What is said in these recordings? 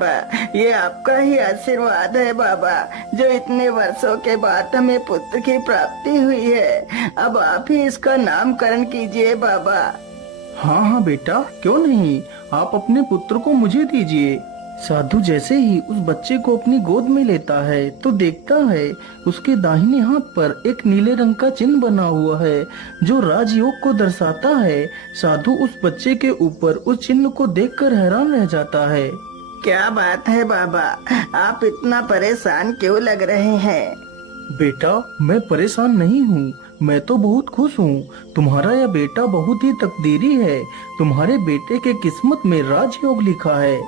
बाबा, ये आपका ही आशीर्वाद है बाबा, जो इतने वर्षों के बाद हमें पुत्र की प्राप्ति हुई है। अब आप ही इसका नामकरण कीजिए बाबा। हाँ हाँ बेटा, क्यों नहीं, आप अपने पुत्र को मुझे दीजिए। साधु जैसे ही उस बच्चे को अपनी गोद में लेता है तो देखता है उसके दाहिने हाथ पर एक नीले रंग का चिन्ह बना हुआ है जो राजयोग को दर्शाता है। साधु उस बच्चे के ऊपर उस चिन्ह को देखकर हैरान रह जाता है। क्या बात है बाबा, आप इतना परेशान क्यों लग रहे हैं? बेटा, मैं परेशान नहीं हूँ, मैं तो बहुत खुश हूँ। तुम्हारा यह बेटा बहुत ही तकदीरी है। तुम्हारे बेटे के किस्मत में राजयोग लिखा है।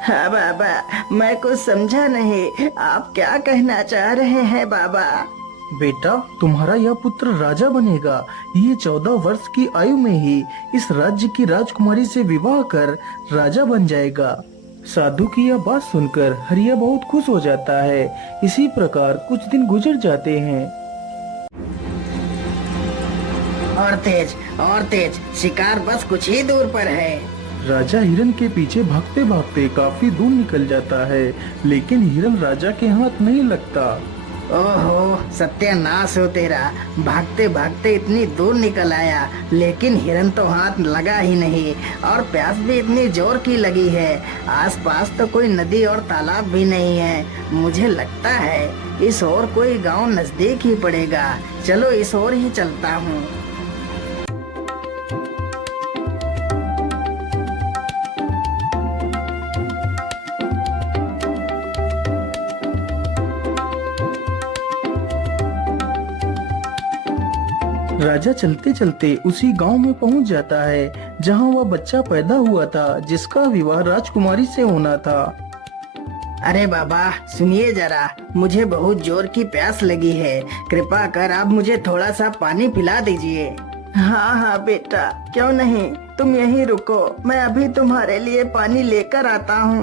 हाँ बाबा, मैं कुछ समझा नहीं, आप क्या कहना चाह रहे हैं बाबा? बेटा, तुम्हारा यह पुत्र राजा बनेगा। ये 14 वर्ष की आयु में ही इस राज्य की राजकुमारी से विवाह कर राजा बन जाएगा। साधु की यह बात सुनकर हरिया बहुत खुश हो जाता है। इसी प्रकार कुछ दिन गुजर जाते हैं। और तेज, शिकार बस कुछ ही दूर पर है। राजा हिरन के पीछे भागते भागते काफी दूर निकल जाता है, लेकिन हिरन राजा के हाथ नहीं लगता। ओहो, सत्यानाश हो तेरा, भागते भागते इतनी दूर निकल आया, लेकिन हिरन तो हाथ लगा ही नहीं, और प्यास भी इतनी जोर की लगी है। आसपास तो कोई नदी और तालाब भी नहीं है। मुझे लगता है इस ओर कोई गांव नजदीक ही पड़ेगा। चलो इस ओर ही चलता हूँ। राजा चलते चलते उसी गांव में पहुंच जाता है जहां वह बच्चा पैदा हुआ था जिसका विवाह राजकुमारी से होना था। अरे बाबा, सुनिए जरा, मुझे बहुत जोर की प्यास लगी है। कृपा कर आप मुझे थोड़ा सा पानी पिला दीजिए। हाँ हाँ बेटा, क्यों नहीं, तुम यहीं रुको, मैं अभी तुम्हारे लिए पानी लेकर आता हूँ।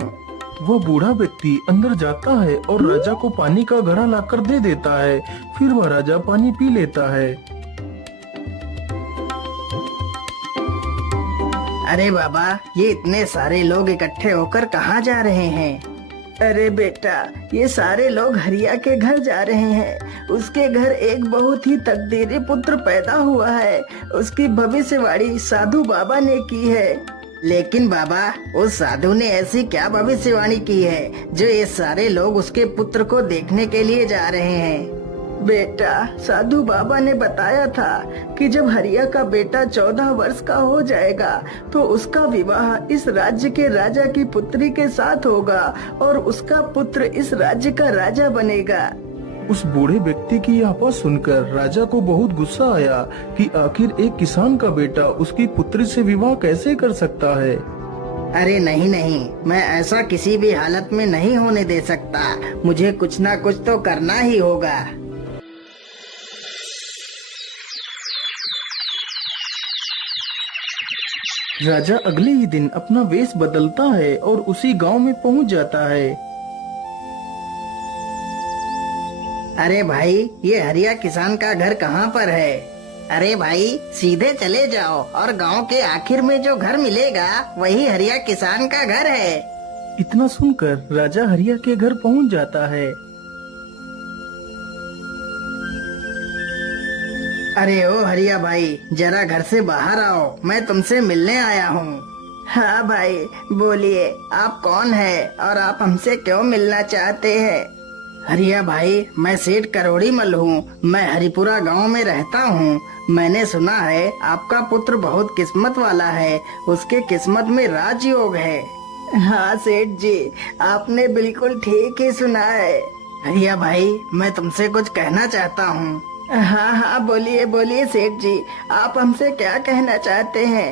वह बूढ़ा व्यक्ति अंदर जाता है और राजा को पानी का घड़ा लाकर दे देता है। फिर वह राजा पानी पी लेता है। अरे बाबा, ये इतने सारे लोग इकट्ठे होकर कहाँ जा रहे हैं? अरे बेटा, ये सारे लोग हरिया के घर जा रहे हैं। उसके घर एक बहुत ही तकदीरी पुत्र पैदा हुआ है। उसकी भविष्यवाणी साधु बाबा ने की है। लेकिन बाबा, उस साधु ने ऐसी क्या भविष्यवाणी की है जो ये सारे लोग उसके पुत्र को देखने के लिए जा रहे हैं? बेटा, साधु बाबा ने बताया था कि जब हरिया का बेटा 14 वर्ष का हो जाएगा तो उसका विवाह इस राज्य के राजा की पुत्री के साथ होगा और उसका पुत्र इस राज्य का राजा बनेगा। उस बूढ़े व्यक्ति की यह बात सुनकर राजा को बहुत गुस्सा आया कि आखिर एक किसान का बेटा उसकी पुत्री से विवाह कैसे कर सकता है। अरे नहीं नहीं, मैं ऐसा किसी भी हालत में नहीं होने दे सकता। मुझे कुछ ना कुछ तो करना ही होगा। राजा अगले ही दिन अपना वेश बदलता है और उसी गांव में पहुंच जाता है। अरे भाई, ये हरिया किसान का घर कहाँ पर है? अरे भाई, सीधे चले जाओ और गांव के आखिर में जो घर मिलेगा वही हरिया किसान का घर है। इतना सुनकर राजा हरिया के घर पहुंच जाता है। अरे ओ हरिया भाई, जरा घर से बाहर आओ, मैं तुमसे मिलने आया हूँ। हाँ भाई, बोलिए, आप कौन है और आप हमसे क्यों मिलना चाहते हैं? हरिया भाई, मैं सेठ करोड़ी मल हूँ। मैं हरिपुरा गांव में रहता हूँ। मैंने सुना है आपका पुत्र बहुत किस्मत वाला है, उसके किस्मत में राजयोग है। हाँ सेठ जी, आपने बिल्कुल ठीक ही सुना है। हरिया भाई, मैं तुमसे कुछ कहना चाहता हूँ। हाँ हाँ, बोलिए बोलिए सेठ जी, आप हमसे क्या कहना चाहते हैं?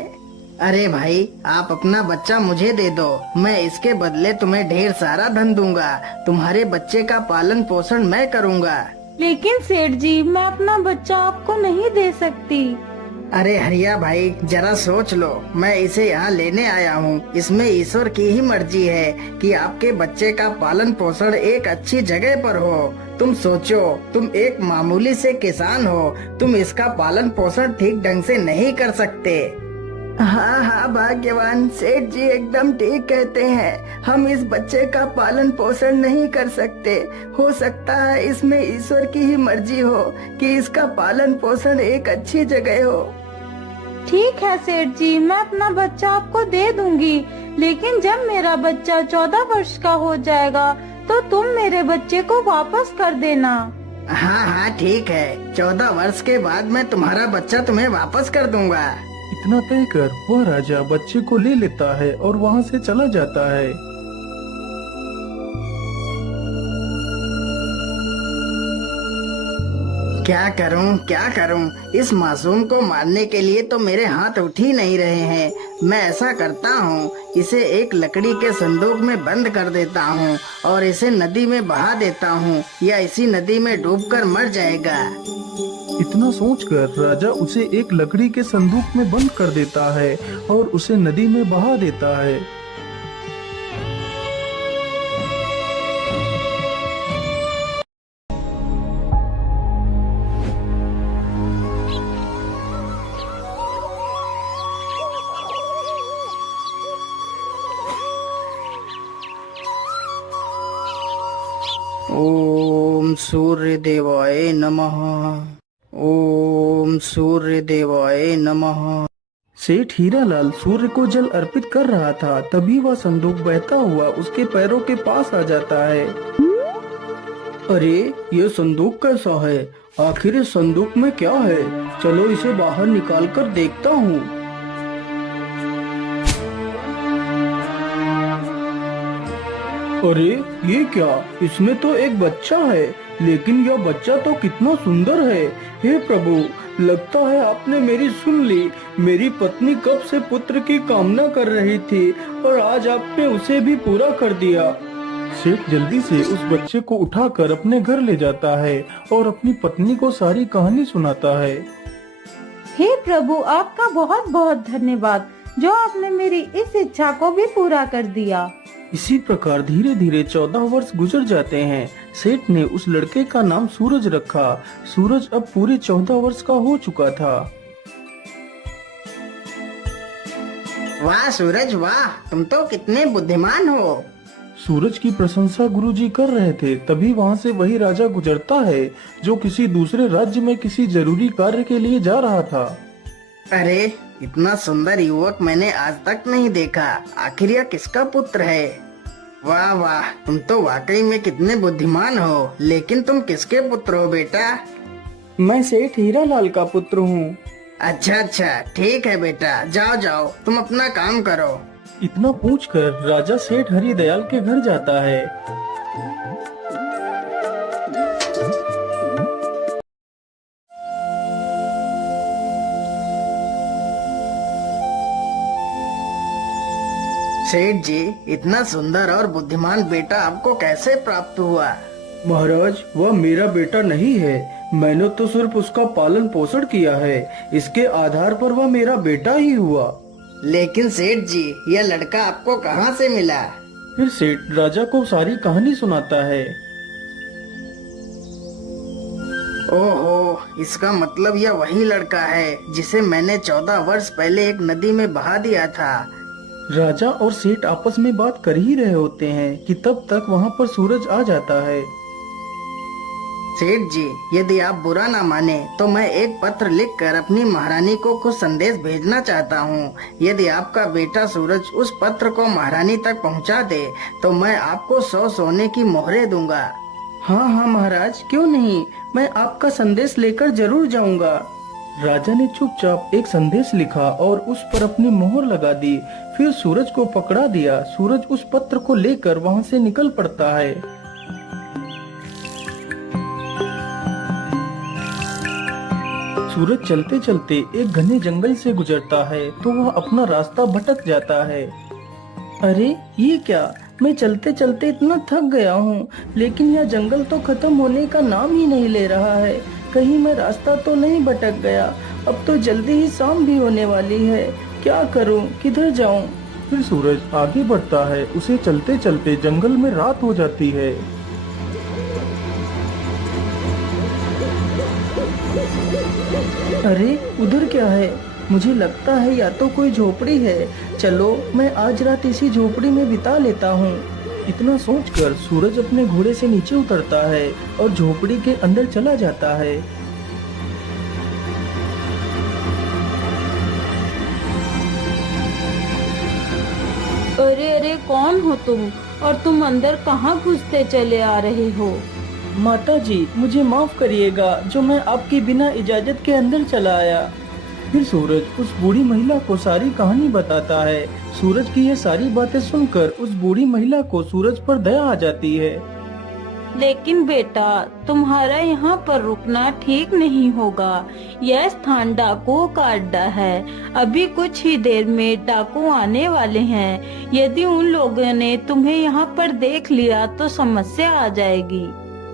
अरे भाई, आप अपना बच्चा मुझे दे दो, मैं इसके बदले तुम्हें ढेर सारा धन दूंगा। तुम्हारे बच्चे का पालन पोषण मैं करूंगा। लेकिन सेठ जी, मैं अपना बच्चा आपको नहीं दे सकती। अरे हरिया भाई, जरा सोच लो, मैं इसे यहाँ लेने आया हूँ। इसमें ईश्वर की ही मर्जी है कि आपके बच्चे का पालन पोषण एक अच्छी जगह पर हो। तुम सोचो, तुम एक मामूली से किसान हो, तुम इसका पालन पोषण ठीक ढंग से नहीं कर सकते। हाँ हाँ भाग्यवान, सेठ जी एकदम ठीक कहते हैं। हम इस बच्चे का पालन पोषण नहीं कर सकते। हो सकता है इसमें ईश्वर की ही मर्जी हो कि इसका पालन पोषण एक अच्छी जगह हो। ठीक है सेठ जी, मैं अपना बच्चा आपको दे दूंगी, लेकिन जब मेरा बच्चा 14 वर्ष का हो जाएगा तो तुम मेरे बच्चे को वापस कर देना। हाँ हाँ ठीक है, 14 वर्ष के बाद मैं तुम्हारा बच्चा तुम्हें वापस कर दूंगा। इतना तय कर वह राजा बच्चे को ले लेता है और वहाँ से चला जाता है। क्या करूं? इस मासूम को मारने के लिए तो मेरे हाथ उठ ही नहीं रहे हैं। मैं ऐसा करता हूं, इसे एक लकड़ी के संदूक में बंद कर देता हूं और इसे नदी में बहा देता हूं, या इसी नदी में डूबकर मर जाएगा। इतना सोचकर राजा उसे एक लकड़ी के संदूक में बंद कर देता है और उसे नदी में बहा देता है। ओम सूर्य देवाय नमः। ओम सूर्य देवाय नमः। सेठ हीरालाल सूर्य को जल अर्पित कर रहा था, तभी वह संदूक बहता हुआ उसके पैरों के पास आ जाता है। अरे ये संदूक कैसा है? आखिर इस संदूक में क्या है? चलो इसे बाहर निकाल कर देखता हूँ। अरे ये क्या? इसमें तो एक बच्चा है, लेकिन यह बच्चा तो कितना सुंदर है। हे प्रभु, लगता है आपने मेरी सुन ली। मेरी पत्नी कब से पुत्र की कामना कर रही थी और आज आपने उसे भी पूरा कर दिया। सेठ जल्दी से उस बच्चे को उठाकर अपने घर ले जाता है और अपनी पत्नी को सारी कहानी सुनाता है। हे प्रभु, आपका बहुत बहुत धन्यवाद जो आपने मेरी इस इच्छा को भी पूरा कर दिया। इसी प्रकार धीरे धीरे 14 वर्ष गुजर जाते हैं। सेठ ने उस लड़के का नाम सूरज रखा। सूरज अब पूरे 14 वर्ष का हो चुका था। वाह सूरज वाह, तुम तो कितने बुद्धिमान हो। सूरज की प्रशंसा गुरुजी कर रहे थे, तभी वहाँ से वही राजा गुजरता है जो किसी दूसरे राज्य में किसी जरूरी कार्य के लिए जा रहा था। अरे इतना सुंदर युवक मैंने आज तक नहीं देखा। आखिर यह किसका पुत्र है? वाह वाह, तुम तो वाकई में कितने बुद्धिमान हो। लेकिन तुम किसके पुत्र हो बेटा? मैं सेठ हीरालाल का पुत्र हूँ। अच्छा अच्छा, ठीक है बेटा, जाओ जाओ, तुम अपना काम करो। इतना पूछकर राजा सेठ हरिदयाल के घर जाता है। सेठ जी, इतना सुंदर और बुद्धिमान बेटा आपको कैसे प्राप्त हुआ? महाराज, वह मेरा बेटा नहीं है। मैंने तो सिर्फ उसका पालन पोषण किया है। इसके आधार पर वह मेरा बेटा ही हुआ। लेकिन सेठ जी, यह लड़का आपको कहाँ से मिला? फिर सेठ राजा को सारी कहानी सुनाता है। ओहो, इसका मतलब यह वही लड़का है जिसे मैंने 14 वर्ष पहले एक नदी में बहा दिया था। राजा और सेठ आपस में बात कर ही रहे होते हैं कि तब तक वहाँ पर सूरज आ जाता है। सेठ जी, यदि आप बुरा ना माने तो मैं एक पत्र लिखकर अपनी महारानी को कुछ संदेश भेजना चाहता हूँ। यदि आपका बेटा सूरज उस पत्र को महारानी तक पहुँचा दे तो मैं आपको 100 सोने की मोहरें दूंगा। हाँ हाँ महाराज, क्यों नहीं, मैं आपका संदेश लेकर जरूर जाऊंगा। राजा ने चुपचाप एक संदेश लिखा और उस पर अपनी मोहर लगा दी। फिर सूरज को पकड़ा दिया। सूरज उस पत्र को लेकर वहाँ से निकल पड़ता है। सूरज चलते चलते एक घने जंगल से गुजरता है तो वह अपना रास्ता भटक जाता है। अरे ये क्या, मैं चलते चलते इतना थक गया हूँ, लेकिन यह जंगल तो खत्म होने का नाम ही नहीं ले रहा है। कहीं मैं रास्ता तो नहीं भटक गया? अब तो जल्दी ही शाम भी होने वाली है। क्या करूँ, किधर जाऊँ? फिर सूरज आगे बढ़ता है। उसे चलते चलते जंगल में रात हो जाती है। अरे उधर क्या है? मुझे लगता है या तो कोई झोपड़ी है। चलो मैं आज रात इसी झोपड़ी में बिता लेता हूँ। इतना सोचकर सूरज अपने घोड़े से नीचे उतरता है और झोपड़ी के अंदर चला जाता है। अरे अरे, कौन हो तुम और तुम अंदर कहाँ घुसते चले आ रहे हो? माता जी, मुझे माफ करिएगा जो मैं आपके बिना इजाजत के अंदर चला आया। फिर सूरज उस बूढ़ी महिला को सारी कहानी बताता है। सूरज की ये सारी बातें सुनकर उस बूढ़ी महिला को सूरज पर दया आ जाती है। लेकिन बेटा, तुम्हारा यहाँ पर रुकना ठीक नहीं होगा। यह स्थान डाकुओं का अड्डा है। अभी कुछ ही देर में डाकू आने वाले हैं। यदि उन लोगों ने तुम्हें यहाँ पर देख लिया तो समस्या आ जाएगी।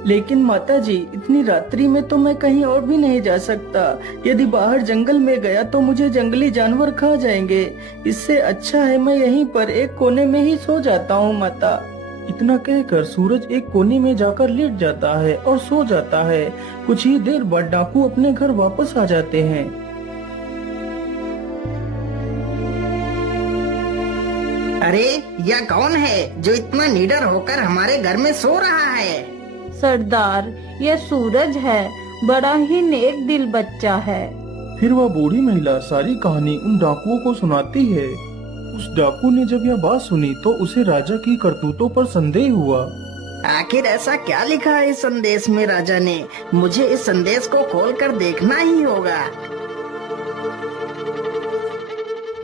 लेकिन माता जी, इतनी रात्रि में तो मैं कहीं और भी नहीं जा सकता। यदि बाहर जंगल में गया तो मुझे जंगली जानवर खा जाएंगे। इससे अच्छा है मैं यहीं पर एक कोने में ही सो जाता हूँ माता। इतना कहकर सूरज एक कोने में जाकर लेट जाता है और सो जाता है। कुछ ही देर बाद डाकू अपने घर वापस आ जाते हैं। अरे यह कौन है जो इतना निडर होकर हमारे घर में सो रहा है? सरदार, यह सूरज है। बड़ा ही नेक दिल बच्चा है। फिर वह बूढ़ी महिला सारी कहानी उन डाकुओं को सुनाती है। उस डाकू ने जब यह बात सुनी तो उसे राजा की करतूतों पर संदेह हुआ। आखिर ऐसा क्या लिखा है इस संदेश में राजा ने? मुझे इस संदेश को खोलकर देखना ही होगा।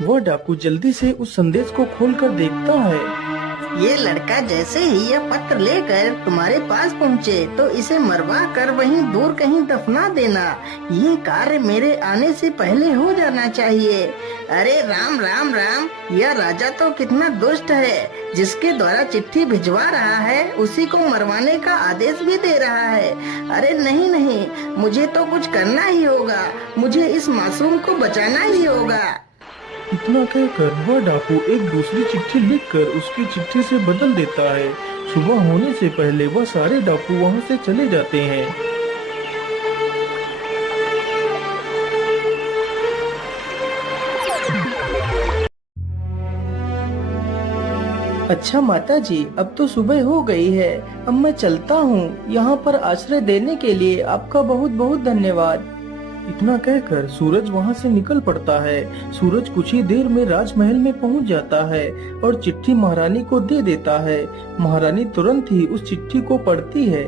वह डाकू जल्दी से उस संदेश को खोलकर देखता है। ये लड़का जैसे ही यह पत्र लेकर तुम्हारे पास पहुँचे तो इसे मरवा कर वहीं दूर कहीं दफना देना। ये कार्य मेरे आने से पहले हो जाना चाहिए। अरे राम राम राम, यह राजा तो कितना दुष्ट है। जिसके द्वारा चिट्ठी भिजवा रहा है उसी को मरवाने का आदेश भी दे रहा है। अरे नहीं नहीं, मुझे तो कुछ करना ही होगा। मुझे इस मासूम को बचाना ही होगा। इतना कहकर वह डाकू एक दूसरी चिट्ठी लिखकर उसकी चिट्ठी से बदल देता है। सुबह होने से पहले वह सारे डाकू वहां से चले जाते हैं। अच्छा माता जी, अब तो सुबह हो गई है। अब मैं चलता हूँ। यहाँ पर आश्रय देने के लिए आपका बहुत बहुत धन्यवाद। इतना कहकर सूरज वहाँ से निकल पड़ता है। सूरज कुछ ही देर में राजमहल में पहुँच जाता है और चिट्ठी महारानी को दे देता है। महारानी तुरंत ही उस चिट्ठी को पढ़ती है।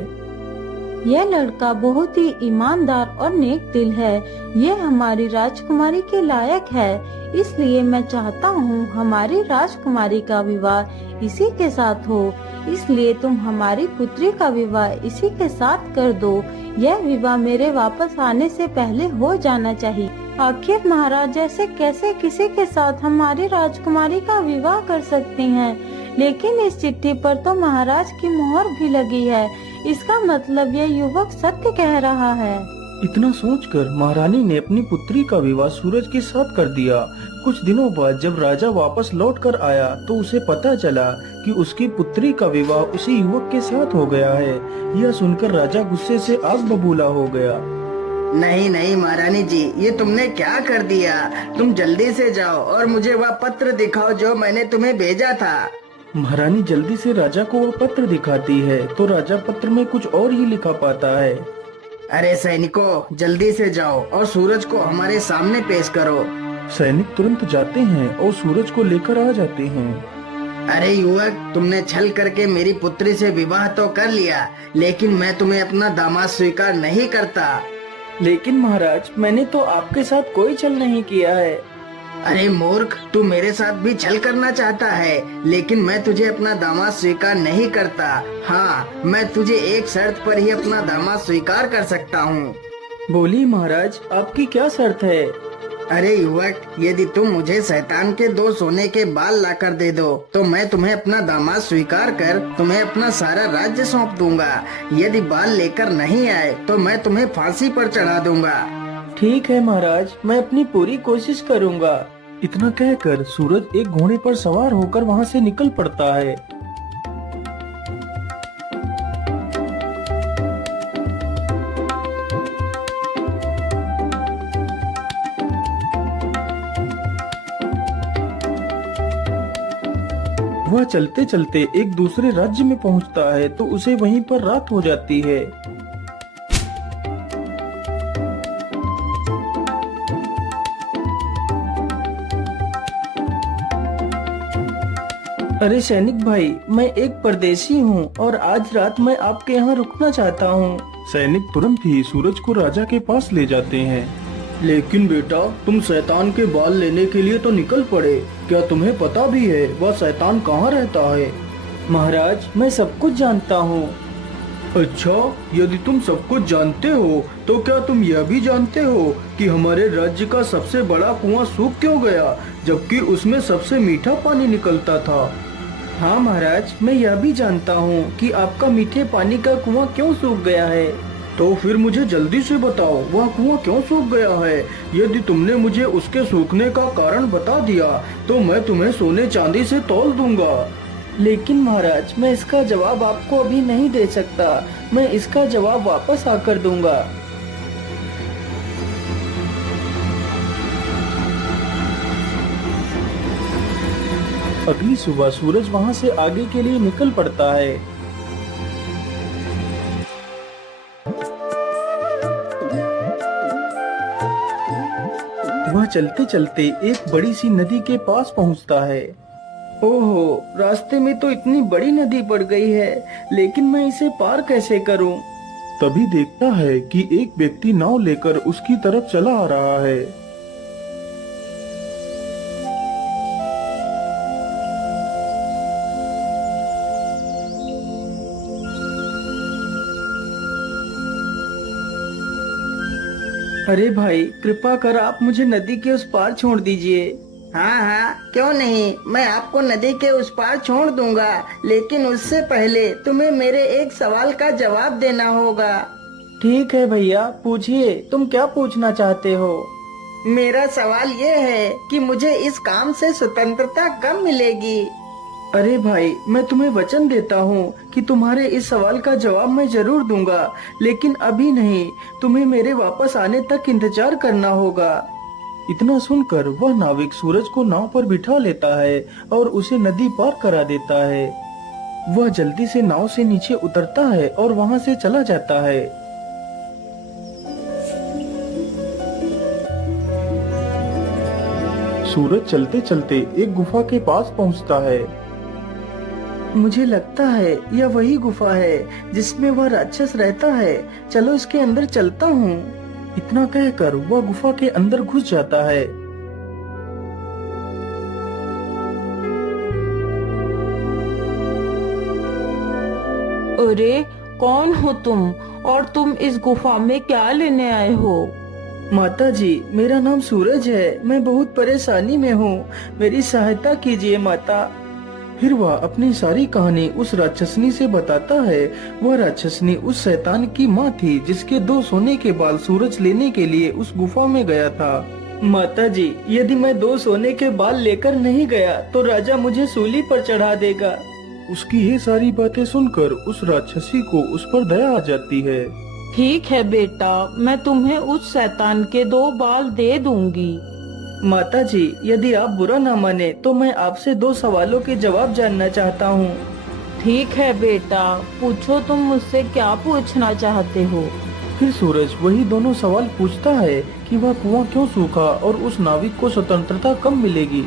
यह लड़का बहुत ही ईमानदार और नेक दिल है। यह हमारी राजकुमारी के लायक है। इसलिए मैं चाहता हूँ हमारी राजकुमारी का विवाह इसी के साथ हो। इसलिए तुम हमारी पुत्री का विवाह इसी के साथ कर दो। यह विवाह मेरे वापस आने से पहले हो जाना चाहिए। आखिर महाराज ऐसे कैसे किसी के साथ हमारी राजकुमारी का विवाह कर सकती हैं? लेकिन इस चिट्ठी पर तो महाराज की मोहर भी लगी है। इसका मतलब यह युवक सत्य कह रहा है। इतना सोचकर महारानी ने अपनी पुत्री का विवाह सूरज के साथ कर दिया। कुछ दिनों बाद जब राजा वापस लौट कर आया तो उसे पता चला कि उसकी पुत्री का विवाह उसी युवक के साथ हो गया है। यह सुनकर राजा गुस्से से आग बबूला हो गया। नहीं नहीं महारानी जी, ये तुमने क्या कर दिया? तुम जल्दी से जाओ और मुझे वह पत्र दिखाओ जो मैंने तुम्हें भेजा था। महारानी जल्दी से राजा को वह पत्र दिखाती है तो राजा पत्र में कुछ और ही लिखा पाता है। अरे सैनिकों, जल्दी से जाओ और सूरज को हमारे सामने पेश करो। सैनिक तुरंत जाते हैं और सूरज को लेकर आ जाते हैं। अरे युवक, तुमने छल करके मेरी पुत्री से विवाह तो कर लिया, लेकिन मैं तुम्हें अपना दामाद स्वीकार नहीं करता। लेकिन महाराज, मैंने तो आपके साथ कोई छल नहीं किया है। अरे मूर्ख, तू मेरे साथ भी छल करना चाहता है, लेकिन मैं तुझे अपना दामाद स्वीकार नहीं करता। हाँ, मैं तुझे एक शर्त पर ही अपना दामाद स्वीकार कर सकता हूँ। बोलिए महाराज, आपकी क्या शर्त है? अरे युवक, यदि तुम मुझे शैतान के 2 सोने के बाल लाकर दे दो तो मैं तुम्हें अपना दामाद स्वीकार कर तुम्हें अपना सारा राज्य सौंप दूंगा। यदि बाल लेकर नहीं आए तो मैं तुम्हें फांसी पर चढ़ा दूंगा। ठीक है महाराज, मैं अपनी पूरी कोशिश करूंगा। इतना कहकर सूरज एक घोड़े पर सवार होकर वहां से निकल पड़ता है। वह चलते चलते एक दूसरे राज्य में पहुंचता है तो उसे वहीं पर रात हो जाती है। अरे सैनिक भाई, मैं एक परदेशी हूँ और आज रात मैं आपके यहाँ रुकना चाहता हूँ। सैनिक तुरंत ही सूरज को राजा के पास ले जाते हैं। लेकिन बेटा, तुम शैतान के बाल लेने के लिए तो निकल पड़े। क्या तुम्हें पता भी है वह शैतान कहाँ रहता है? महाराज, मैं सब कुछ जानता हूँ। अच्छा, यदि तुम सब कुछ जानते हो तो क्या तुम यह भी जानते हो कि हमारे राज्य का सबसे बड़ा कुआं सूख क्यों गया, जबकि उसमें सबसे मीठा पानी निकलता था? हाँ महाराज, मैं यह भी जानता हूँ कि आपका मीठे पानी का कुआं क्यों सूख गया है। तो फिर मुझे जल्दी से बताओ, वह कुआं क्यों सूख गया है? यदि तुमने मुझे उसके सूखने का कारण बता दिया तो मैं तुम्हें सोने चांदी से तौल दूंगा। लेकिन महाराज, मैं इसका जवाब आपको अभी नहीं दे सकता। मैं इसका जवाब वापस आकर दूंगा। अगली सुबह सूरज वहां से आगे के लिए निकल पड़ता है। वह चलते चलते एक बड़ी सी नदी के पास पहुंचता है। ओहो, रास्ते में तो इतनी बड़ी नदी पड़ गई है, लेकिन मैं इसे पार कैसे करूं? तभी देखता है कि एक व्यक्ति नाव लेकर उसकी तरफ चला आ रहा है। अरे भाई, कृपा कर आप मुझे नदी के उस पार छोड़ दीजिए। हाँ हाँ, क्यों नहीं, मैं आपको नदी के उस पार छोड़ दूंगा, लेकिन उससे पहले तुम्हें मेरे एक सवाल का जवाब देना होगा। ठीक है भैया, पूछिए, तुम क्या पूछना चाहते हो? मेरा सवाल ये है कि मुझे इस काम से स्वतंत्रता कब मिलेगी? अरे भाई, मैं तुम्हें वचन देता हूँ कि तुम्हारे इस सवाल का जवाब मैं जरूर दूंगा, लेकिन अभी नहीं। तुम्हें मेरे वापस आने तक इंतजार करना होगा। इतना सुनकर वह नाविक सूरज को नाव पर बिठा लेता है और उसे नदी पार करा देता है। वह जल्दी से नाव से नीचे उतरता है और वहाँ से चला जाता है। सूरज चलते चलते एक गुफा के पास पहुँचता है। मुझे लगता है यह वही गुफा है जिसमें वह राक्षस रहता है। चलो इसके अंदर चलता हूँ। इतना कहकर वह गुफा के अंदर घुस जाता है। अरे, कौन हो तुम और तुम इस गुफा में क्या लेने आए हो? माता जी, मेरा नाम सूरज है। मैं बहुत परेशानी में हूँ, मेरी सहायता कीजिए माता। फिर वह अपनी सारी कहानी उस राक्षसनी से बताता है। वह राक्षसनी उस शैतान की माँ थी जिसके 2 सोने के बाल सूरज लेने के लिए उस गुफा में गया था। माता जी, यदि मैं 2 सोने के बाल लेकर नहीं गया तो राजा मुझे सूली पर चढ़ा देगा। उसकी ये सारी बातें सुनकर उस राक्षसी को उस पर दया आ जाती है। ठीक है बेटा, मैं तुम्हें उस शैतान के 2 बाल दे दूंगी। माता जी, यदि आप बुरा ना माने तो मैं आपसे 2 सवालों के जवाब जानना चाहता हूँ। ठीक है बेटा, पूछो, तुम मुझसे क्या पूछना चाहते हो? फिर सूरज वही दोनों सवाल पूछता है कि वह कुआं क्यों सूखा और उस नाविक को स्वतंत्रता कब मिलेगी।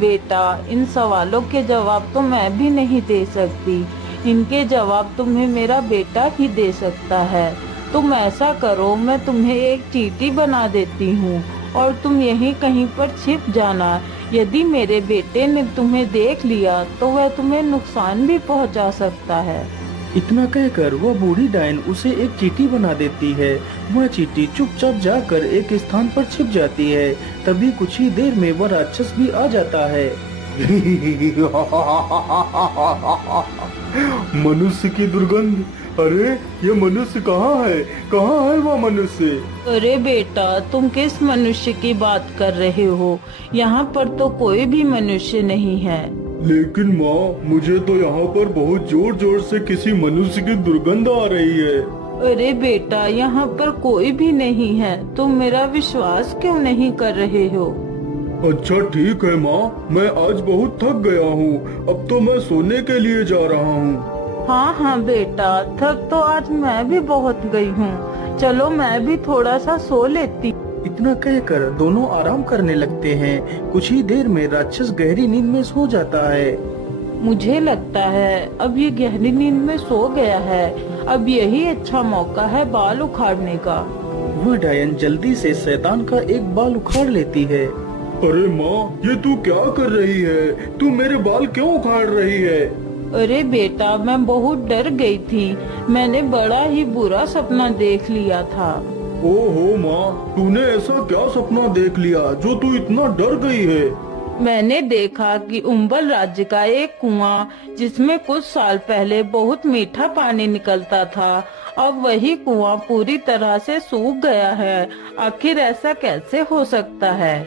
बेटा, इन सवालों के जवाब तो मैं भी नहीं दे सकती। इनके जवाब तुम्हें मेरा बेटा ही दे सकता है। तुम ऐसा करो, मैं तुम्हें एक चींटी बना देती हूँ और तुम यहीं कहीं पर छिप जाना। यदि मेरे बेटे ने तुम्हें देख लिया तो वह तुम्हें नुकसान भी पहुंचा सकता है। इतना कहकर वह बूढ़ी डायन उसे एक चींटी बना देती है। वह चींटी चुपचाप जाकर एक स्थान पर छिप जाती है। तभी कुछ ही देर में वह राक्षस भी आ जाता है। मनुष्य की दुर्गंध। अरे, ये मनुष्य कहाँ है? कहाँ है वह मनुष्य? अरे बेटा, तुम किस मनुष्य की बात कर रहे हो? यहाँ पर तो कोई भी मनुष्य नहीं है। लेकिन माँ, मुझे तो यहाँ पर बहुत जोर जोर से किसी मनुष्य की दुर्गंध आ रही है। अरे बेटा, यहाँ पर कोई भी नहीं है। तुम मेरा विश्वास क्यों नहीं कर रहे हो? अच्छा ठीक है माँ, मैं आज बहुत थक गया हूँ, अब तो मैं सोने के लिए जा रहा हूँ। हाँ हाँ बेटा, थक तो आज मैं भी बहुत गई हूँ। चलो मैं भी थोड़ा सा सो लेती। इतना कहकर दोनों आराम करने लगते हैं। कुछ ही देर में राक्षस गहरी नींद में सो जाता है। मुझे लगता है अब ये गहरी नींद में सो गया है। अब यही अच्छा मौका है बाल उखाड़ने का। वह डायन जल्दी से शैतान का एक बाल उखाड़ लेती है। अरे माँ, ये तू क्या कर रही है? तू मेरे बाल क्यों उखाड़ रही है? अरे बेटा, मैं बहुत डर गई थी। मैंने बड़ा ही बुरा सपना देख लिया था। ओहो माँ, तूने ऐसा क्या सपना देख लिया जो तू इतना डर गई है? मैंने देखा कि उम्बल राज्य का एक कुआं, जिसमें कुछ साल पहले बहुत मीठा पानी निकलता था, अब वही कुआं पूरी तरह से सूख गया है। आखिर ऐसा कैसे हो सकता है?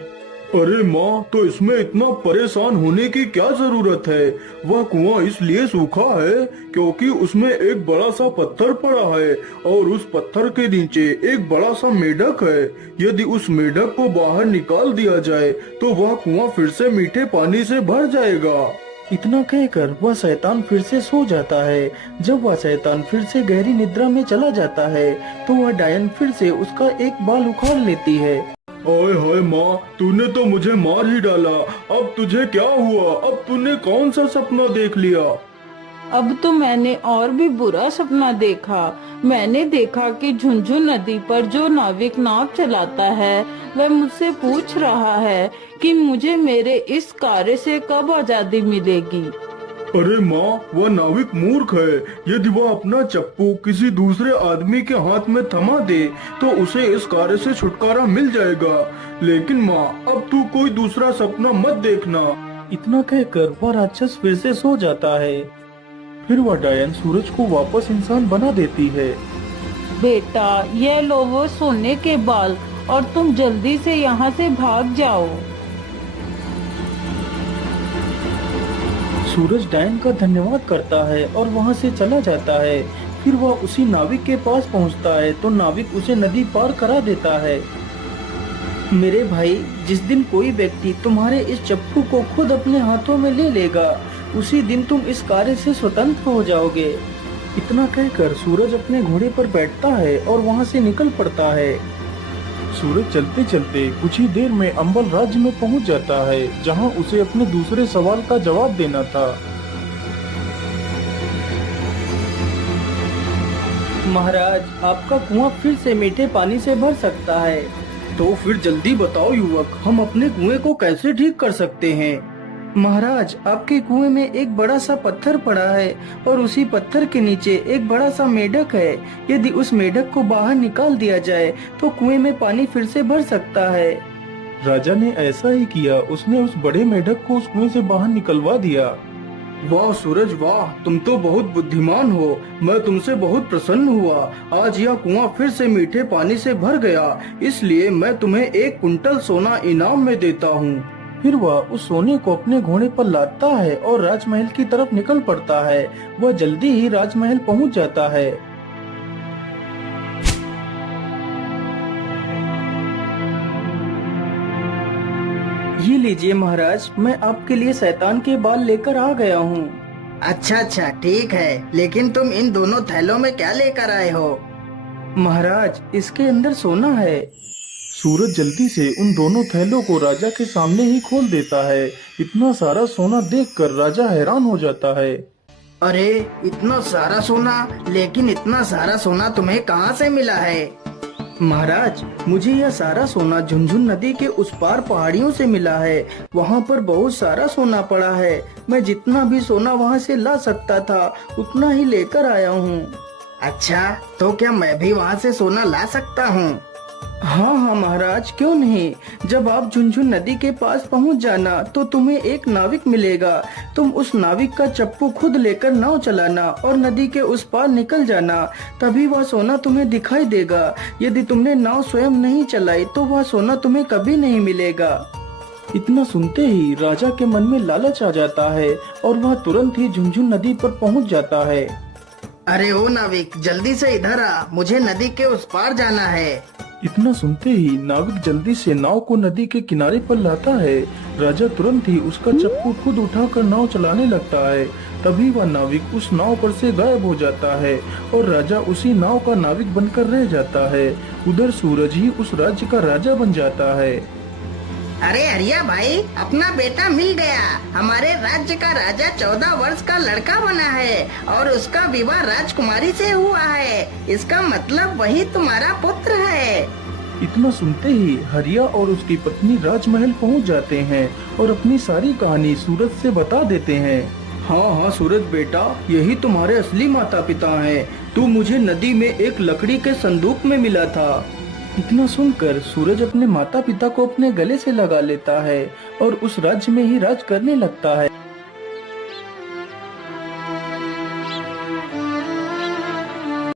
अरे माँ, तो इसमें इतना परेशान होने की क्या जरूरत है? वह कुआं इसलिए सूखा है क्योंकि उसमें एक बड़ा सा पत्थर पड़ा है और उस पत्थर के नीचे एक बड़ा सा मेढक है। यदि उस मेढक को बाहर निकाल दिया जाए तो वह कुआं फिर से मीठे पानी से भर जाएगा। इतना कहकर वह शैतान फिर से सो जाता है। जब वह शैतान फिर से गहरी निद्रा में चला जाता है तो वह डायन फिर से उसका एक बाल उखाड़ लेती है। ओए हाय माँ, तूने तो मुझे मार ही डाला। अब तुझे क्या हुआ? अब तूने कौन सा सपना देख लिया? अब तो मैंने और भी बुरा सपना देखा। मैंने देखा कि झुंझुन नदी पर जो नाविक नाव चलाता है वह मुझसे पूछ रहा है कि मुझे मेरे इस कार्य से कब आजादी मिलेगी। अरे माँ, वह नाविक मूर्ख है। यदि वह अपना चप्पू किसी दूसरे आदमी के हाथ में थमा दे तो उसे इस कार्य से छुटकारा मिल जाएगा। लेकिन माँ, अब तू कोई दूसरा सपना मत देखना। इतना कहकर वह राक्षस फिर से सो जाता है। फिर वह डायन सूरज को वापस इंसान बना देती है। बेटा, ये लो वो सोने के बाल और तुम जल्दी से यहाँ से भाग जाओ। सूरज डायन का धन्यवाद करता है और वहाँ से चला जाता है। फिर वह उसी नाविक के पास पहुँचता है तो नाविक उसे नदी पार करा देता है। मेरे भाई, जिस दिन कोई व्यक्ति तुम्हारे इस चप्पू को खुद अपने हाथों में ले लेगा, उसी दिन तुम इस कार्य से स्वतंत्र हो जाओगे। इतना कहकर सूरज अपने घोड़े पर बैठता है और वहाँ से निकल पड़ता है। सूरज चलते चलते कुछ ही देर में अंबल राज्य में पहुँच जाता है, जहाँ उसे अपने दूसरे सवाल का जवाब देना था। महाराज, आपका कुआं फिर से मीठे पानी से भर सकता है। तो फिर जल्दी बताओ युवक, हम अपने कुएं को कैसे ठीक कर सकते हैं? महाराज, आपके कुएं में एक बड़ा सा पत्थर पड़ा है और उसी पत्थर के नीचे एक बड़ा सा मेढक है। यदि उस मेढक को बाहर निकाल दिया जाए तो कुएं में पानी फिर से भर सकता है। राजा ने ऐसा ही किया। उसने उस बड़े मेढक को उस कुएं से बाहर निकलवा दिया। वाह सूरज वाह, तुम तो बहुत बुद्धिमान हो। मैं तुमसे बहुत प्रसन्न हुआ। आज यह कुआं फिर से मीठे पानी से भर गया, इसलिए मैं तुम्हें 1 कुंटल सोना इनाम में देता हूँ। फिर वह उस सोने को अपने घोड़े पर लादता है और राजमहल की तरफ निकल पड़ता है। वह जल्दी ही राजमहल पहुँच जाता है। ये लीजिए महाराज, मैं आपके लिए शैतान के बाल लेकर आ गया हूँ। अच्छा अच्छा, ठीक है, लेकिन तुम इन दोनों थैलों में क्या लेकर आए हो? महाराज, इसके अंदर सोना है। सूरज जल्दी से उन दोनों थैलों को राजा के सामने ही खोल देता है। इतना सारा सोना देखकर राजा हैरान हो जाता है। अरे, इतना सारा सोना! लेकिन इतना सारा सोना तुम्हें कहाँ से मिला है? महाराज, मुझे यह सारा सोना झुंझुन नदी के उस पार पहाड़ियों से मिला है। वहाँ पर बहुत सारा सोना पड़ा है। मैं जितना भी सोना वहाँ से ला सकता था उतना ही लेकर आया हूँ। अच्छा, तो क्या मैं भी वहाँ से सोना ला सकता हूँ? हाँ हाँ महाराज, क्यों नहीं। जब आप झुंझुन नदी के पास पहुंच जाना तो तुम्हें एक नाविक मिलेगा। तुम उस नाविक का चप्पू खुद लेकर नाव चलाना और नदी के उस पार निकल जाना, तभी वह सोना तुम्हें दिखाई देगा। यदि तुमने नाव स्वयं नहीं चलाई तो वह सोना तुम्हें कभी नहीं मिलेगा। इतना सुनते ही राजा के मन में लालच आ जाता है और वह तुरंत ही झुंझुन नदी पर पहुंच जाता है। अरे ओ नाविक, जल्दी से इधर आ, मुझे नदी के उस पार जाना है। इतना सुनते ही नाविक जल्दी से नाव को नदी के किनारे पर लाता है। राजा तुरंत ही उसका चप्पू खुद उठाकर नाव चलाने लगता है। तभी वह नाविक उस नाव पर से गायब हो जाता है और राजा उसी नाव का नाविक बनकर रह जाता है। उधर सूरज ही उस राज्य का राजा बन जाता है। अरे हरिया भाई, अपना बेटा मिल गया। हमारे राज्य का राजा 14 वर्ष का लड़का बना है और उसका विवाह राजकुमारी से हुआ है। इसका मतलब वही तुम्हारा पुत्र है। इतना सुनते ही हरिया और उसकी पत्नी राजमहल पहुंच जाते हैं और अपनी सारी कहानी सूरज से बता देते हैं। हाँ हाँ सूरज बेटा, यही तुम्हारे असली माता पिता हैं। तू मुझे नदी में एक लकड़ी के संदूक में मिला था। इतना सुनकर सूरज अपने माता पिता को अपने गले से लगा लेता है और उस राज्य में ही राज करने लगता है।